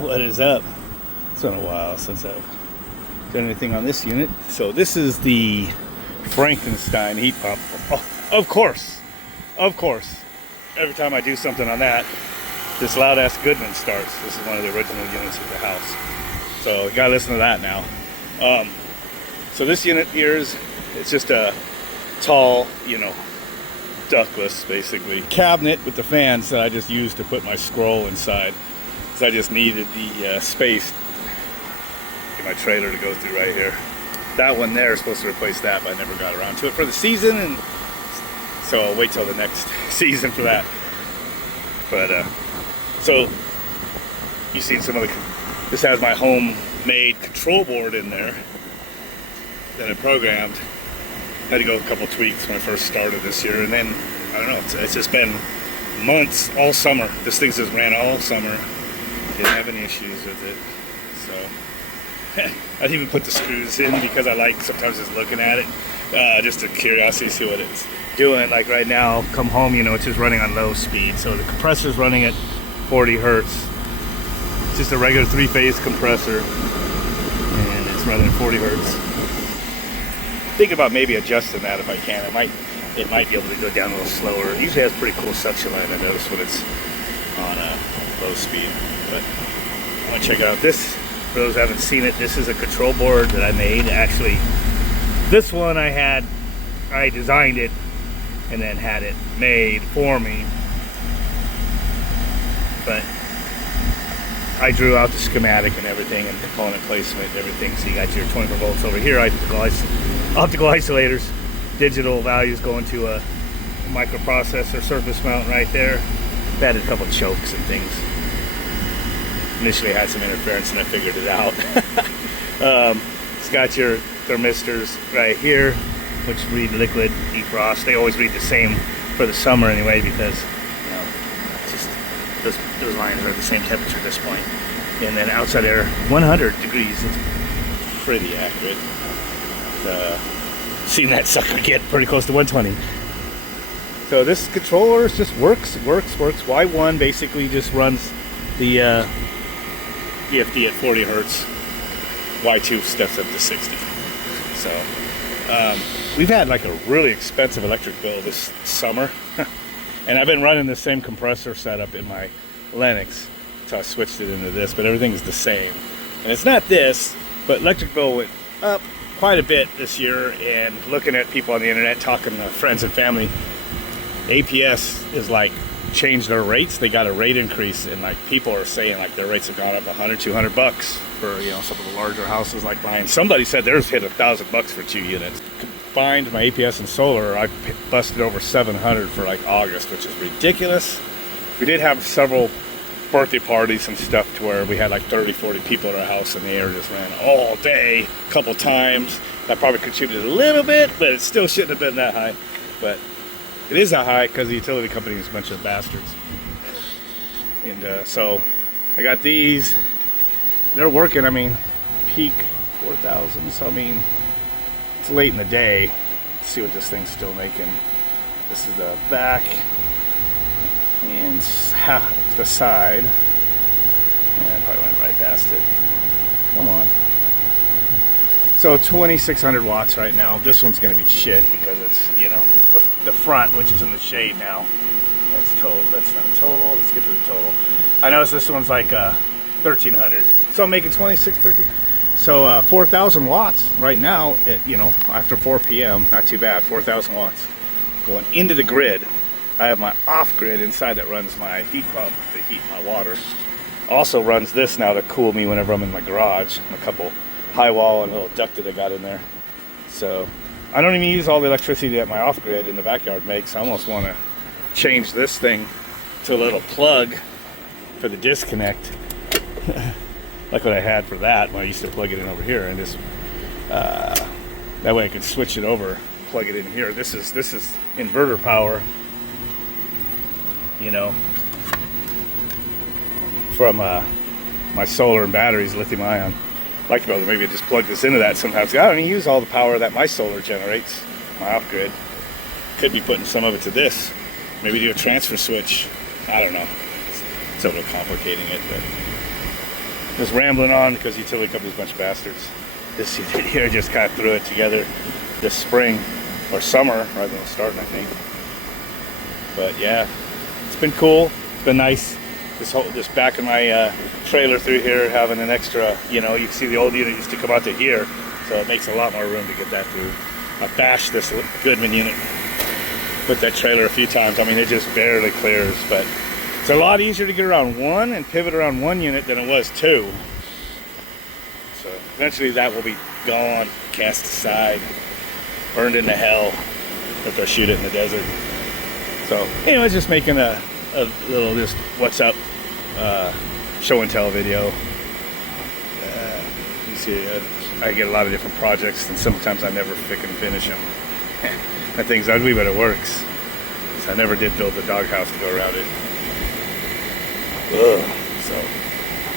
What is up? It's been a while since I've done anything on this unit. So this is the Frankenstein heat pump. Oh, of course. Every time I do something on that, this loud ass Goodman starts. This is one of the original units of the house. So you gotta listen to that now. So this unit here it's just a tall, ductless, basically, cabinet with the fans that I just used to put my scroll inside. Because I just needed the space in my trailer to go through right here. That one there is supposed to replace that, but I never got around to it for the season, and so I'll wait till the next season for that. But so you've seen some of this has my homemade control board in there that I programmed. Had to go a couple tweaks when I first started this year, and then I don't know, it's just been months, all summer. This thing's just ran all summer. Didn't have any issues with it. So I even put the screws in because I like sometimes just looking at it, just a curiosity to see what it's doing. Like right now, come home, it's just running on low speed. So the compressor's running at 40 hertz. It's just a regular 3-phase compressor, and it's running at 40 hertz. Think about maybe adjusting that if I can. It might be able to go down a little slower. It usually has pretty cool suction line, I notice, when it's on low speed. But I want to check out this. For those who haven't seen it, this is a control board that I made. Actually, this one I designed it and then had it made for me. But I drew out the schematic and everything, and component placement and everything. So you got your 24 volts over here, optical isolators, digital values going to a microprocessor surface mount right there. I added a couple of chokes and things. Initially I had some interference and I figured it out. It's got your thermistors right here, which read liquid, defrost. They always read the same for the summer anyway, because it's just those lines are at the same temperature at this point. And then outside air, 100 degrees. It's pretty accurate. Seen that sucker get pretty close to 120. So this controller just works. Y1 basically just runs the EFD at 40 hertz. Y2 steps up to 60. So we've had like a really expensive electric bill this summer, and I've been running the same compressor setup in my Lennox, so I switched it into this. But everything's the same, and it's not this, but electric bill went up quite a bit this year. And looking at people on the internet, talking to friends and family, APS is like changed their rates. They got a rate increase, and like people are saying like their rates have gone up $100-200 for some of the larger houses like mine. Somebody said theirs hit $1,000 for 2 units. Combined my APS and solar, I busted over $700 for like August, which is ridiculous. We did have several birthday parties and stuff to where we had like 30-40 people at our house, and the air just ran all day a couple times. That probably contributed a little bit, but it still shouldn't have been that high. But it is that high because the utility company is a bunch of bastards. And so I got these. They're working. I mean, peak 4,000. So I mean, it's late in the day. Let's see what this thing's still making. This is the back and the side. Yeah, I probably went right past it. Come on. So 2,600 watts right now. This one's going to be shit because it's, the front, which is in the shade now. That's total. That's not total. Let's get to the total. I noticed this one's like 1,300. So I'm making 26, so 4,000 watts right now at, after 4 p.m. Not too bad. 4,000 watts going into the grid. I have my off grid inside that runs my heat pump to heat my water. Also runs this now to cool me whenever I'm in my garage. And a couple high wall and a little duct that I got in there. So I don't even use all the electricity that my off grid in the backyard makes. I almost want to change this thing to a little plug for the disconnect. Like what I had for that when I used to plug it in over here, and this that way I could switch it over, plug it in here. This is inverter power, from my solar and batteries, lithium ion. I'd like to be able to maybe just plug this into that sometimes. I don't even use all the power that my solar generates, my off grid. Could be putting some of it to this. Maybe do a transfer switch. I don't know. It's overcomplicating it, but Just rambling on because utility company's a bunch of bastards. This unit here just kind of threw it together this spring or summer rather than starting, I think. But yeah, it's been cool. It's been nice. This back of my trailer through here having an extra, you know, you can see the old unit used to come out to here, so it makes a lot more room to get that through. I bashed this Goodman unit with that trailer a few times. I mean, it just barely clears, but it's a lot easier to get around one and pivot around one unit than it was two. So eventually that will be gone, cast aside, burned into hell if they shoot it in the desert. So anyway, just making a little just what's up show and tell video. You see, I get a lot of different projects, and sometimes I never finish them. That thing's ugly, but it works. So I never did build the doghouse to go around it. Ugh. So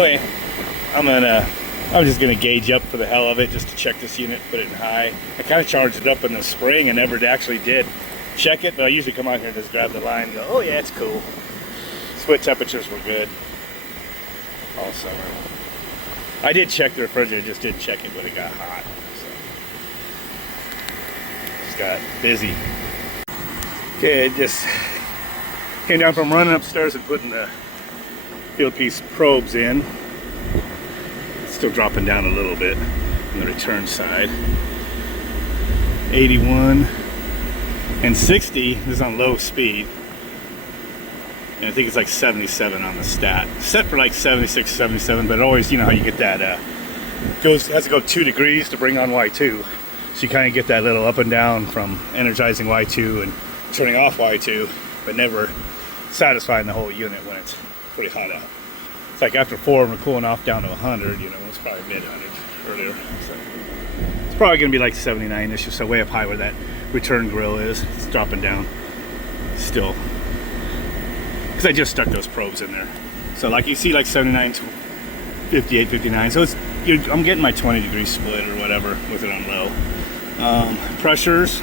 anyway, I'm just gonna gauge up for the hell of it, just to check this unit, put it in high. I kind of charged it up in the spring and never actually did check it, but I usually come out here and just grab the line and go, oh yeah, it's cool. Split temperatures were good all summer. I did check the refrigerator, just didn't check it when it got hot. So just got busy. Okay, I just came down from running upstairs and putting the field piece probes in. It's still dropping down a little bit on the return side. 81 and 60 this is on low speed. And I think it's like 77 on the stat. Set for like 76, 77, but always, you know how you get that, has to go 2 degrees to bring on Y2. So you kind of get that little up and down from energizing Y2 and turning off Y2, but never satisfying the whole unit when it's pretty hot out. It's like after 4 and we're cooling off down to 100, you know, it's probably mid-100 earlier. So it's probably going to be like 79-ish or so, way up high where that return grill is. It's dropping down still. Because I just stuck those probes in there. So like you see like 79, 58, 59. So I'm getting my 20 degree split or whatever with it on low. Pressures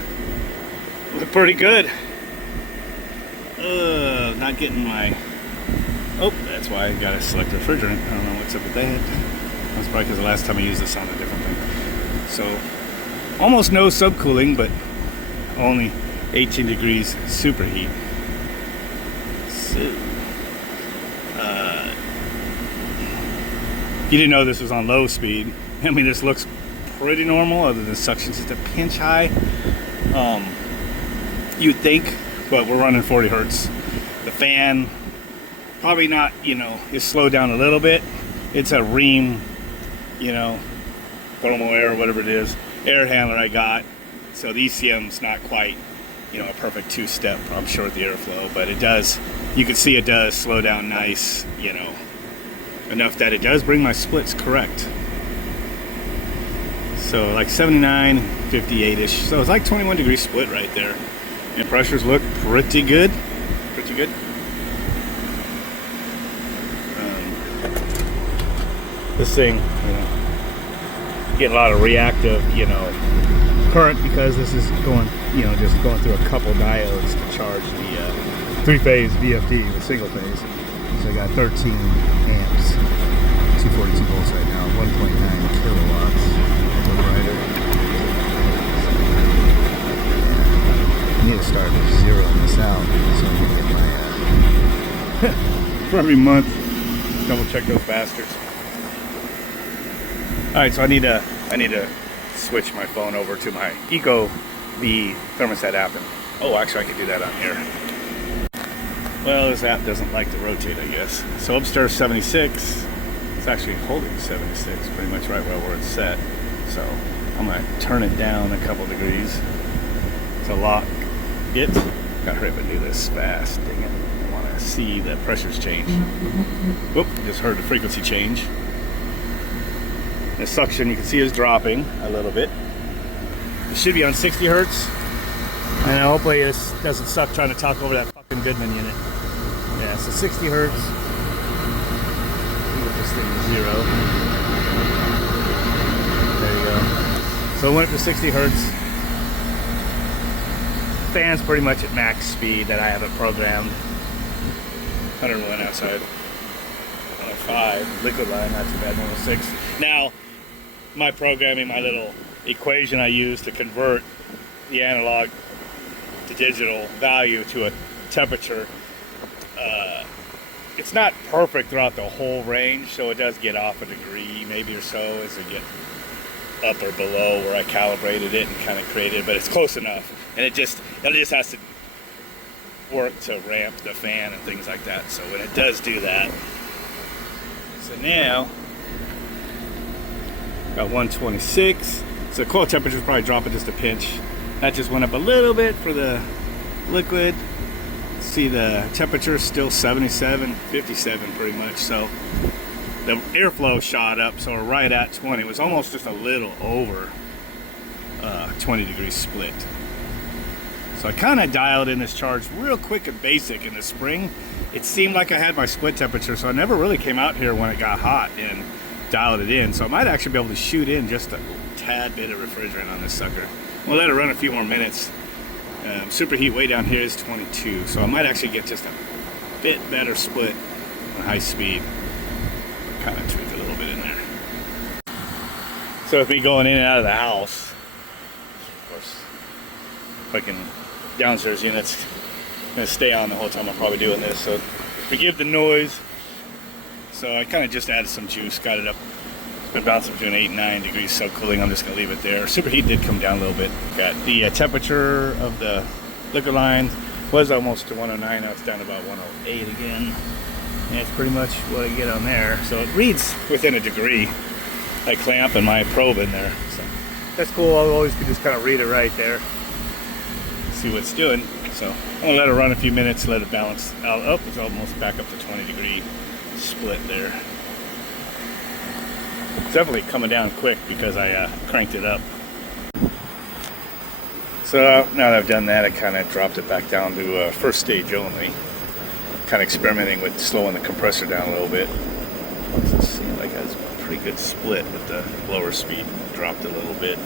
look pretty good. Not getting my, oh, that's why I got to select refrigerant. I don't know what's up with that. That's probably because the last time I used this on a different thing. So almost no subcooling, but only 18 degrees superheat. If you didn't know this was on low speed, I mean, this looks pretty normal other than suction's just a pinch high. You'd think, but we're running 40 hertz. The fan, probably not, you know, is slowed down a little bit. It's a Ream, you know, thermal air or whatever it is, air handler I got. So the ECM's not quite, you know, a perfect two-step, I'm sure, with the airflow, but it does, you can see it does slow down nice, you know, enough that it does bring my splits correct. So like 79, 58-ish, so it's like 21 degree split right there. And pressures look pretty good, pretty good. This thing, you know, getting a lot of reactive, you know, current because this is going, you know, just going through a couple diodes to charge the three-phase VFD with single phase. So I got 13 amps, 242 volts right now, 1.9 kilowatts overrider. I need to start zeroing this out so I can get my for every month double check those bastards. All right, so I need to switch my phone over to my Ecobee thermostat app. And, oh, actually, I could do that on here. Well, this app doesn't like to rotate, I guess. So upstairs 76. It's actually holding 76, pretty much right where it's set. So I'm gonna turn it down a couple degrees to lock it. Gotta hurry up and do this fast. Dang it! I want to see the pressures change. Whoop! Just heard the frequency change. The suction, you can see, is dropping a little bit. It should be on 60 hertz. And hopefully this doesn't suck trying to talk over that fucking Goodman unit. Yeah, so 60 hertz. Get this thing to 0. There you go. So it went up to 60 hertz. Fan's pretty much at max speed that I have it programmed. 101 outside. 105. Liquid line, not too bad, 106. Now, my programming, my little equation I use to convert the analog to digital value to a temperature, it's not perfect throughout the whole range, so it does get off a degree maybe or so as it get up or below where I calibrated it and kind of created it, but it's close enough. And it just has to work to ramp the fan and things like that. So when it does do that, so now got 126. So the coil temperature is probably dropping just a pinch. That just went up a little bit for the liquid. See, the temperature is still 77, 57 pretty much. So the airflow shot up, so we're right at 20. It was almost just a little over 20 degree split. So I kind of dialed in this charge real quick and basic in the spring. It seemed like I had my split temperature, so I never really came out here when it got hot and dialed it in. So I might actually be able to shoot in just a tad bit of refrigerant on this sucker. We'll let it run a few more minutes. Superheat way down here is 22, so I might actually get just a bit better split on high speed. Kind of tweak a little bit in there. So with me going in and out of the house, of course, fucking downstairs unit's gonna stay on the whole time I'm probably doing this, so forgive the noise. So I kind of just added some juice, got it up. It's been bouncing between 8 and 9 degrees subcooling. I'm just gonna leave it there. Superheat did come down a little bit. Got the temperature of the liquor line was almost to 109. Now it's down to about 108 again. And it's pretty much what I get on there. So it reads within a degree. I clamp and my probe in there. So that's cool. I always can just kind of read it right there. See what it's doing. So I'm gonna let it run a few minutes, let it balance out. Oh, it's almost back up to 20 degree split there. It's definitely coming down quick because I cranked it up. So now that I've done that, I kind of dropped it back down to first stage only. Kind of experimenting with slowing the compressor down a little bit. So it seemed like it has a pretty good split with the lower speed. Dropped a little bit.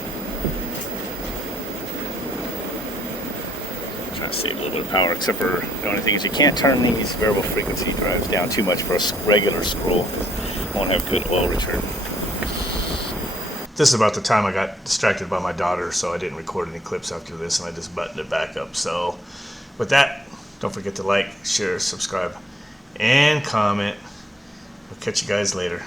Trying to save a little bit of power, except for the only thing is you can't turn these variable frequency drives down too much for a regular scroll. Won't have good oil return. This is about the time I got distracted by my daughter, so I didn't record any clips after this, and I just buttoned it back up. So with that, don't forget to like, share, subscribe, and comment. I'll catch you guys later.